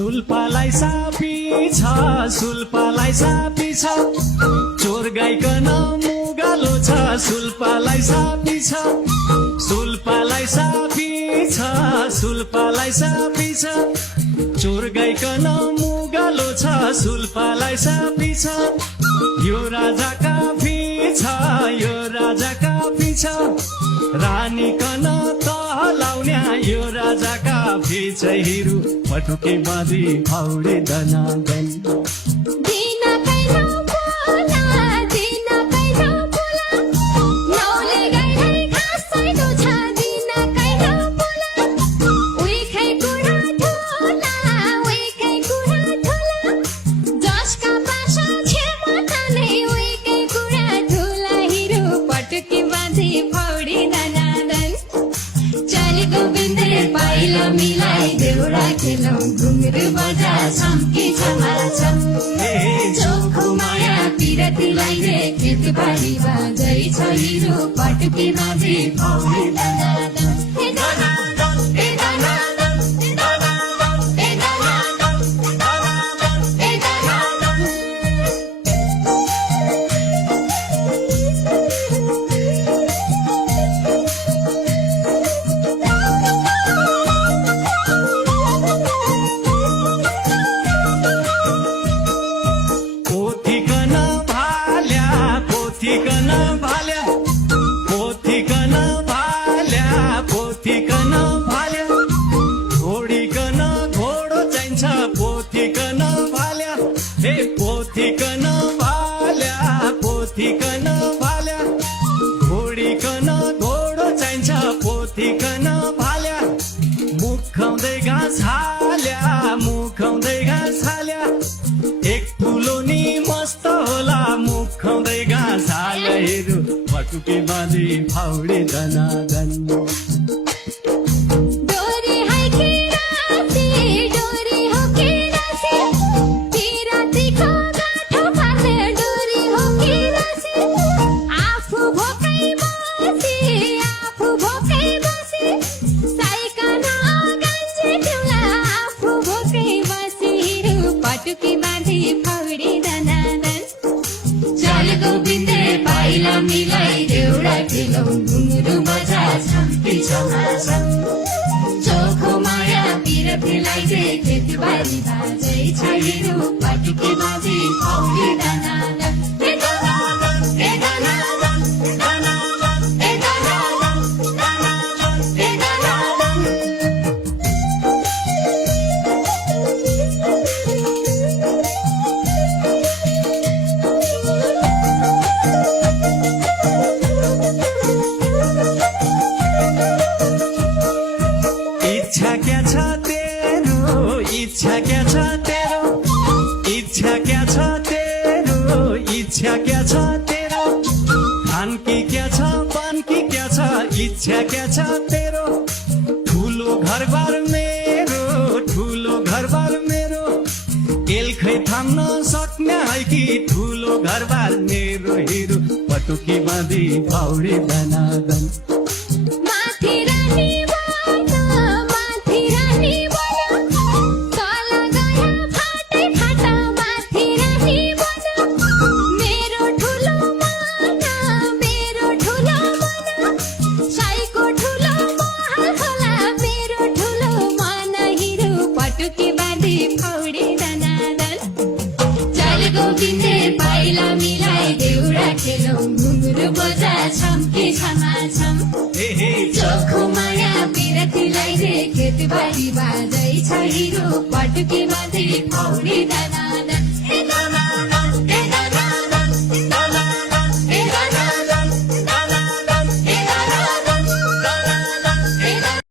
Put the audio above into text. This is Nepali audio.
सुल्पालाई सापी छ सुल्पालाई सापी छ चोर गाइकन मुगालो छ सुल्पालाई सापी छ सुल्पालाई सापी छ सुल्पालाई सापी छ चोर गाइकन मुगालो छ सुल्पालाई सापी छ यो राजा काफी छ यो राजा काफी छ रानी कन तहलाउन्या यो राजा काफी छ हिरु पटुकी बाँधी फाउडे दनादन मिलाई देउरा खेलौं घुङ्रू बजा छम्की छमाछम चोखो माया पिरतीलाई रे खेतबारी बाजै छ हिरो पटुकी बाँधी फाउडे दनादन पोथीकन भाल्या घोडीकन घोडो चाहिन्छ पोथीकन भाल्या मुखाउँदै घाँस हाल्या मुखाउँदै घाँस हाल्या एक ठुलो नि मस्त होला मुखाउँदै घाँस हाल्या हेरु पटुकी बाँधी फाउडे दनादन मिलाई देउरा खेलौं घुङ्रू बजा छम्की छमाछम चोखो माया पिरतीलाई रे खेतबारी बाजै छ हिरो पटुकी बाँधी फाउडे दनादन इच्छा क्या छ तेरो इच्छा क्या छ तेरो इच्छा क्या छ तेरो इच्छा क्या छ तेरो खानकी क्या छ पानकी क्या छ इच्छा क्या छ तेरो ठुलो घरबार मेरो ठुलो घरबार मेरो एलखै थाम्न सक्ने है कि ठुलो घरबार मेरो हिरो पटुकी बाँधी फाउडे दनादन मिलाई देउरा खेलौं घुङ्रू बजा छम्की छमाछम चोखो माया पिरतीलाई रे खेतबारी बाजै छ हिरो पटुकी बाँधी फाउडे दनादन